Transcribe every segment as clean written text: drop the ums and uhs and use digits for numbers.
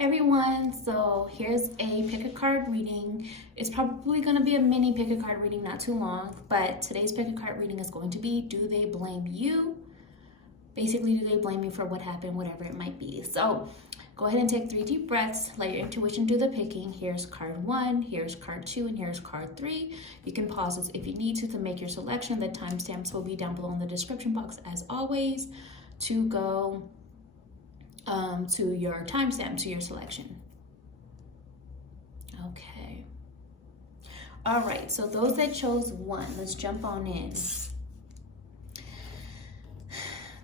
Everyone, so here's a pick a card reading. It's probably going to be a mini pick a card reading, not too long, but today's pick a card reading is going to be, do they blame you? Basically, do they blame you for what happened, whatever it might be? So go ahead and take 3 deep breaths, let your intuition do the picking. Here's card 1, here's card 2, and here's card 3. You can pause this if you need to make your selection. The timestamps will be down below in the description box as always to go to your timestamp, to your selection. Okay. All right, so those that chose 1, let's jump on in.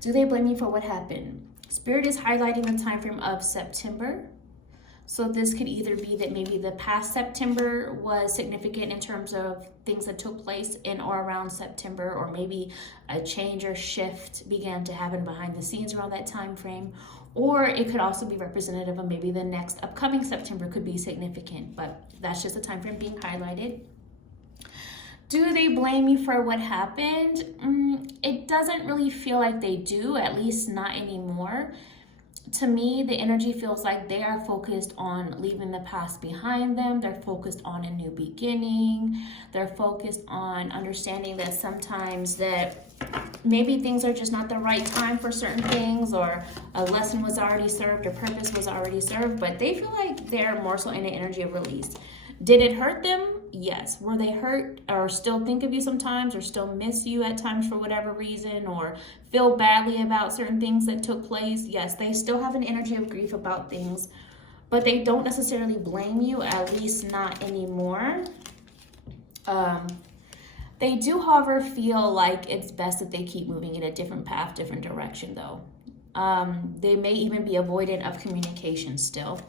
Do they blame you for what happened? Spirit is highlighting the time frame of September. So this could either be that maybe the past September was significant in terms of things that took place in or around September, or maybe a change or shift began to happen behind the scenes around that time frame. Or it could also be representative of maybe the next upcoming September could be significant, but that's just the time frame being highlighted. Do they blame you for what happened? It doesn't really feel like they do, at least not anymore. To me, the energy feels like they are focused on leaving the past behind them. They're focused on a new beginning. They're focused on understanding that sometimes that maybe things are just not the right time for certain things, or a lesson was already served, or purpose was already served, but they feel like they're more so in the energy of release. Did it hurt them? Yes. Were they hurt or still think of you sometimes, or still miss you at times for whatever reason, or feel badly about certain things that took place? Yes, they still have an energy of grief about things, but they don't necessarily blame you, at least not anymore. They do, however, feel like it's best that they keep moving in a different path, different direction, though. They may even be avoidant of communication still.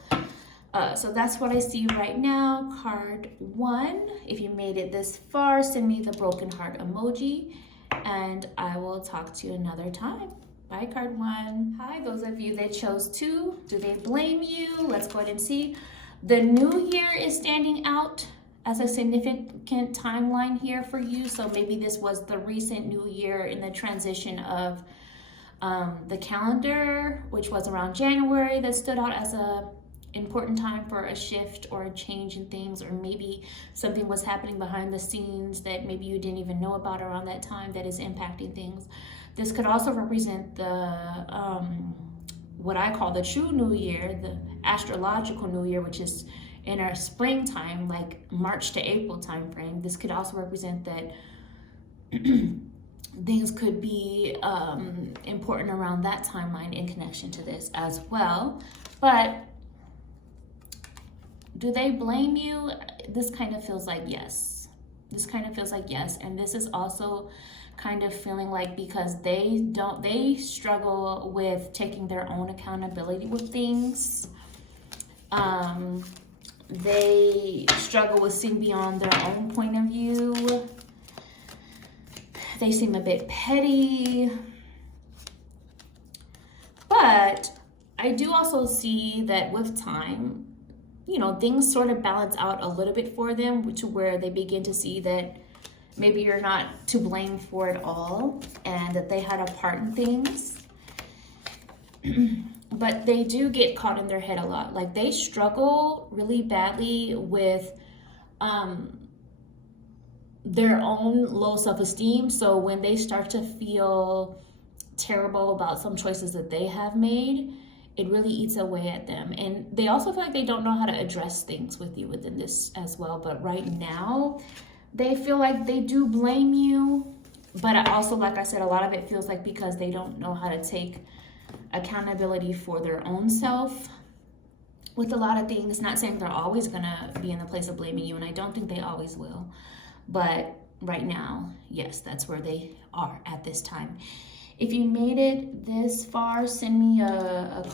So that's what I see right now. Card 1, if you made it this far, send me the broken heart emoji, and I will talk to you another time. Bye, card 1. Hi, those of you that chose 2, do they blame you? Let's go ahead and see. The new year is standing out as a significant timeline here for you. So maybe this was the recent new year in the transition of the calendar, which was around January, that stood out as a important time for a shift or a change in things, or maybe something was happening behind the scenes that maybe you didn't even know about around that time that is impacting things. This could also represent the what I call the true new year, the astrological new year, which is in our springtime, like March to April time frame. This could also represent that things could be important around that timeline in connection to this as well. But do they blame you? This kind of feels like yes. This kind of feels like yes. And this is also kind of feeling like because they struggle with taking their own accountability with things. They struggle with seeing beyond their own point of view. They seem a bit petty. But I do also see that with time, things sort of balance out a little bit for them, to where they begin to see that maybe you're not to blame for it all, and that they had a part in things. But they do get caught in their head a lot. Like, they struggle really badly with their own low self-esteem. So when they start to feel terrible about some choices that they have made, it really eats away at them. And they also feel like they don't know how to address things with you within this as well. But right now, they feel like they do blame you. But also, like I said, a lot of it feels like because they don't know how to take accountability for their own self with a lot of things. Not saying they're always gonna be in the place of blaming you, and I don't think they always will. But right now, yes, that's where they are at this time. If you made it this far, send me a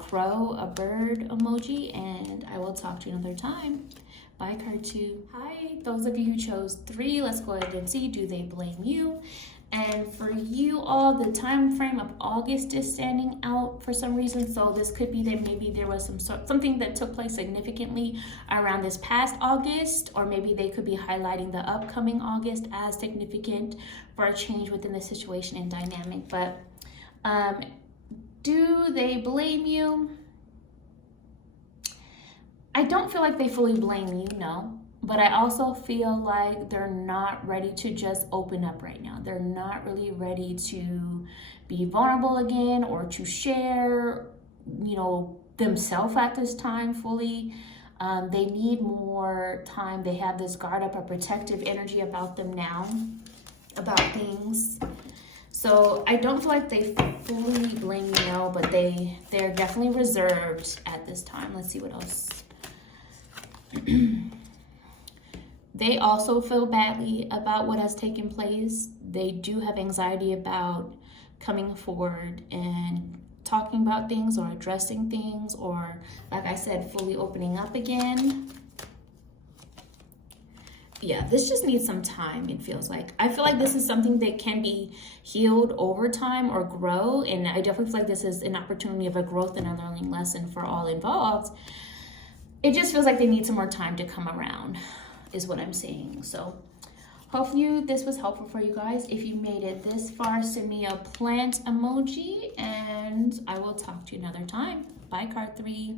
crow, a bird emoji, and I will talk to you another time. Bye, card 2. Hi, those of you who chose 3, let's go ahead and see, do they blame you? And for you all, the time frame of August is standing out for some reason. So this could be that maybe there was something that took place significantly around this past August, or maybe they could be highlighting the upcoming August as significant for a change within the situation and dynamic. But do they blame you? don't feel like they fully blame you, no. But I also feel like they're not ready to just open up right now. They're not really ready to be vulnerable again or to share, you know, themselves at this time fully. They need more time. They have this guard up, a protective energy about them now, about things. So I don't feel like they fully blame you, no, but they're definitely reserved at this time. Let's see what else. They also feel badly about what has taken place. They do have anxiety about coming forward and talking about things or addressing things, or like I said, fully opening up again. Yeah, this just needs some time, it feels like. I feel like this is something that can be healed over time or grow, and I definitely feel like this is an opportunity of a growth and a learning lesson for all involved. It just feels like they need some more time to come around, is what I'm saying. So hopefully this was helpful for you guys. If you made it this far, send me a plant emoji, and I will talk to you another time. Bye, card 3.